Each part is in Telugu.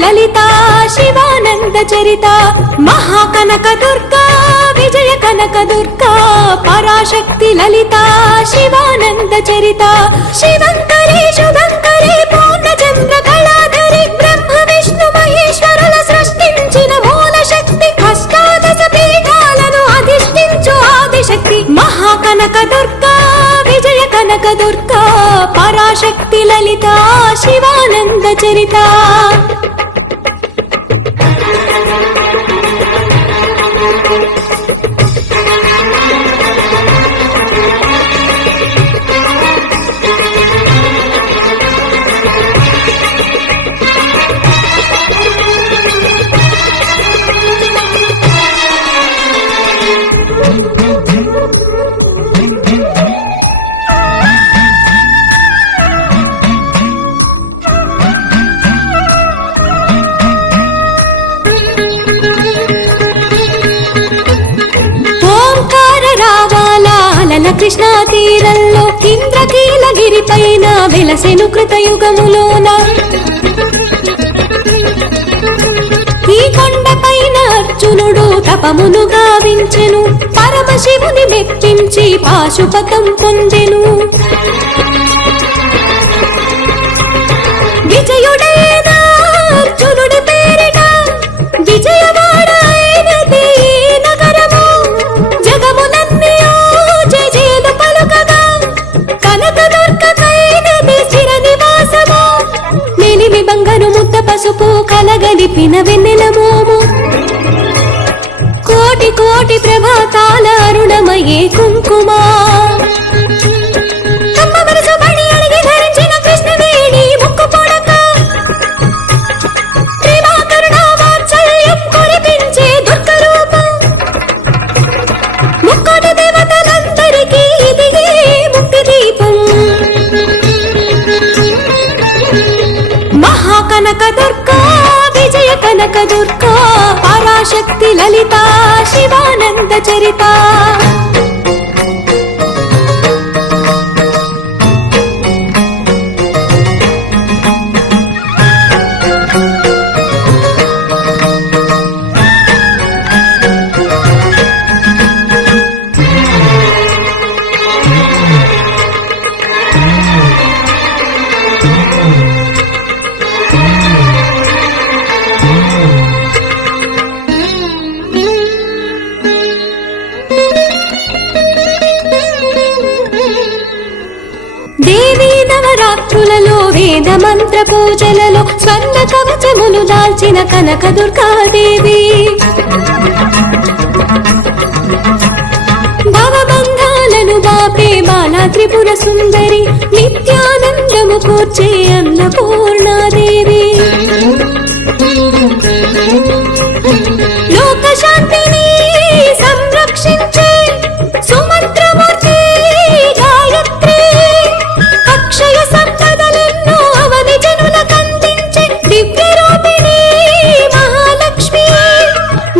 లలితా శివానంద చరిత మహాకనక దుర్గా విజయ కనక దుర్గా పరాశక్తి లలితా శివానంద చరిత శివంకరి శుభంకరి పూర్ణచంద్ర కళాధరి బ్రహ్మ విష్ణు మహేశ్వరుల సృష్టించిన మూల శక్తి అష్టాదశ పీఠాలను అధిష్ఠించు ఆదిశక్తి మహాకనక దుర్గా విజయ కనక దుర్గా పరాశక్తి లలితా శివానంద చరిత కృష్ణా తీరంలో ఇంద్రకీలగిరి పైన వెలసెను కృతయుగములోన ఈ కొండ పైన అర్జునుడు తపమును గావించెను పరమశివుని మెప్పించి పాశుపతం పొందెను విజయుడైన అర్జునుడి పేరిట విజయవాడ అయినది నగరము జగమునన్ని జయజయలు పలుకగా కనకదుర్గకైనది చిర నివాసము మేలిమి బంగారు ముద్ద పసుపు కలగలిపిన వెన్నెల మోము కోటి కోటి ప్రభాతాల అరుణమయే కుంకుమ కనక దుర్గా విజయ కనక దుర్గా పరాశక్తి లలితా శివానంద చరిత దేవీ నవరాత్రులలో వేద మంత్ర పూజలలో స్వర్ణ కవచములు దాల్చిన కనక దుర్గాదేవి భవబంధాలను బాపే బాలా త్రిపుర సుందరి నిత్యానందము కూర్చే అన్నపూర్ణాదేవి లోక శాంతిని సంరక్షించే సుమంత్రమూర్తి గాయత్రి అక్షయ సంపదలెన్నో అవని జనులకందించే దివ్య రూపిణి మహాలక్ష్మి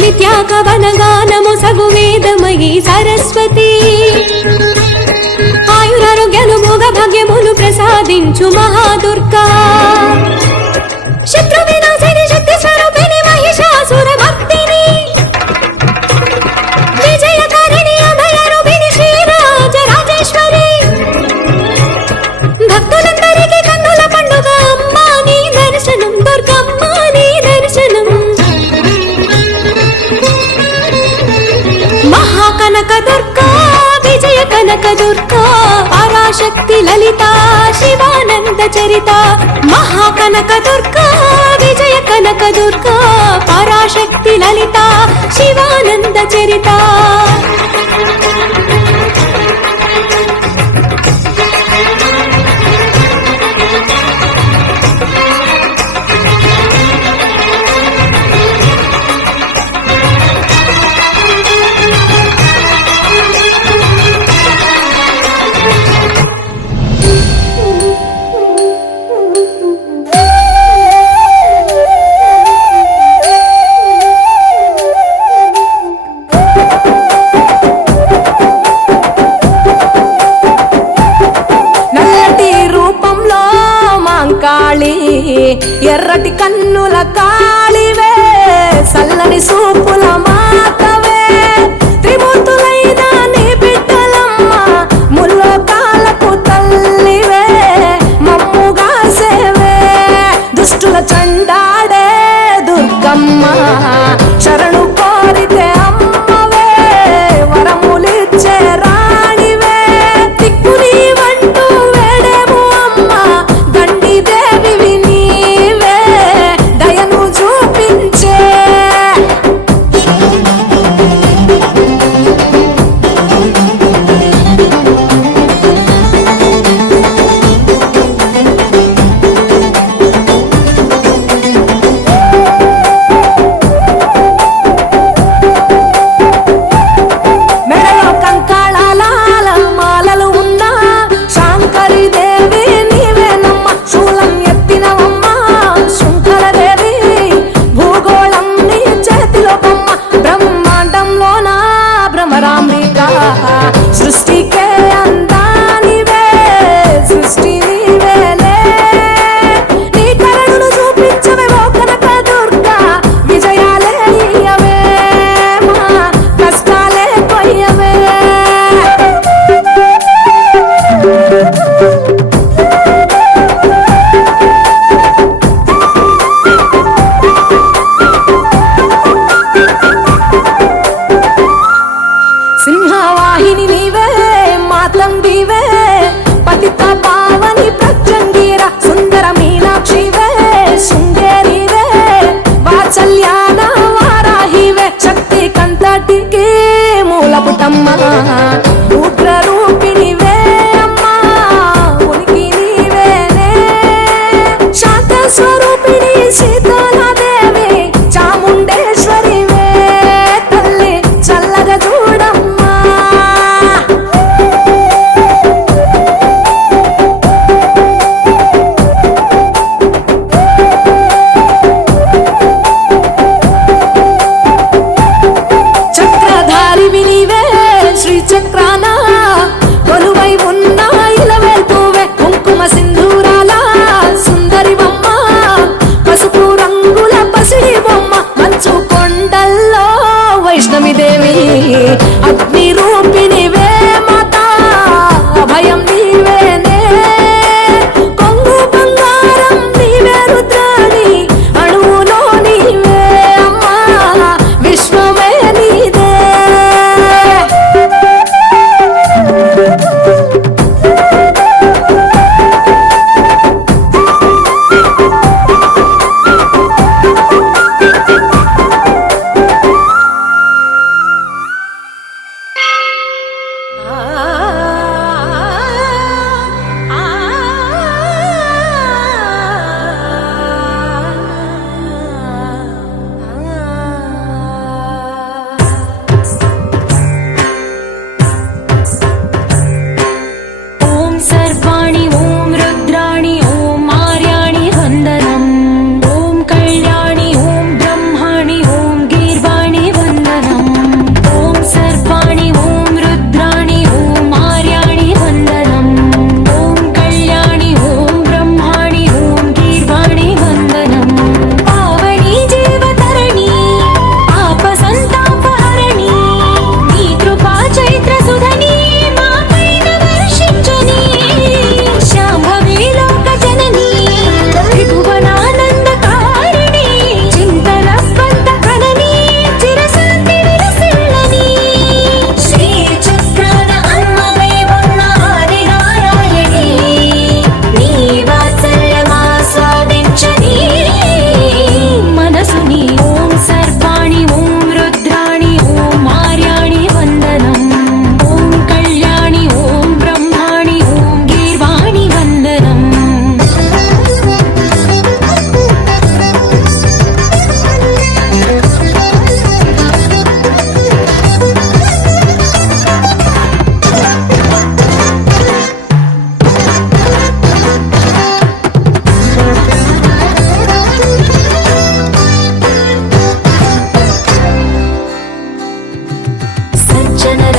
నిత్యాకవన గానము సగు వేదమయీ సరస్వతి ఆయురారోగ్యాలు భోగ భాగ్యములు ప్రసాదించు మహాదుర్గా శత్రు వినాశిని శక్తి స్వరూపిణి మహిషాసుర భక్తిని విజయకారిణి అభయరూపిణి శ్రీరాజ రాజేశ్వరి భక్తులందరికీ కన్నుల పండుగ అమ్మా నీ దర్శనం దుర్గమ్మ నీ దర్శనం మహాకనక దుర్గా విజయ కనక దుర్గా పరాశక్తి లలితా శివానంద చరిత మహాకనక దుర్గా విజయ కనక దుర్గా పరాశక్తి లలితా శివానంద చరిత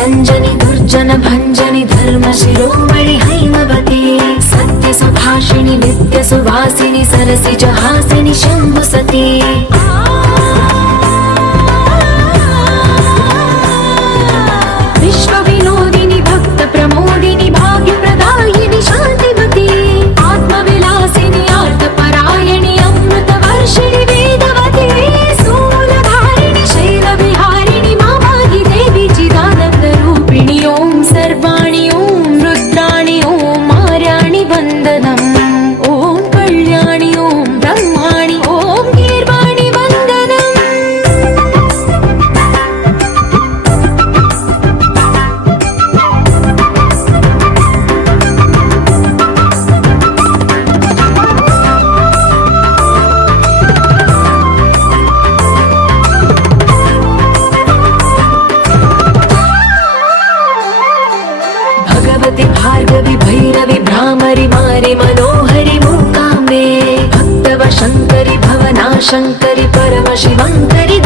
रञ्जनि दुर्जन भञ्जनि धर्म शिरोमणि हैमवती सत्य सुभाषिणि नित्य सुवासिनि सरसिज हासिनि शम्भुसती विश्व विनोदिनि भक्त प्रमोदिनि भाग्य प्रदायिनि शान्तिमती आत्मविलासिनि आर्तपरायणि अमृत वर्षिणि वेदवती स्थूलधारिणि शैलविहारिणि मामाहि देवी चिदानन्द रूपिणि ॐ सर्वाणि ॐ रुद्राणि ॐ आर्याणि वन्दनम् ॐ कल्याणि ॐ ब्रह्माणि ॐ गीर्वाणि वन्दनम् भगवति भार्गवि भैरवि भ्रामरि मारि मनोहरि मूकाम्बे भक्तव शङ्करि भवनाशङ्करि परम शिवङ्करि